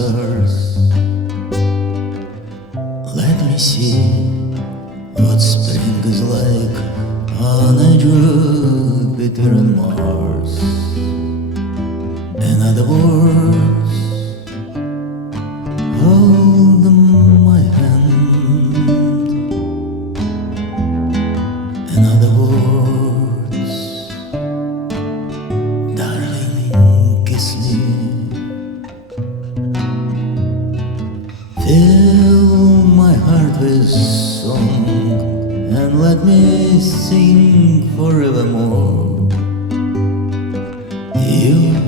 stars. Let me see what spring is like on a Jupiter and Mars. In other words, hold my hand. In other words, darling, kiss me. Fill my heart with song and let me sing forevermore. You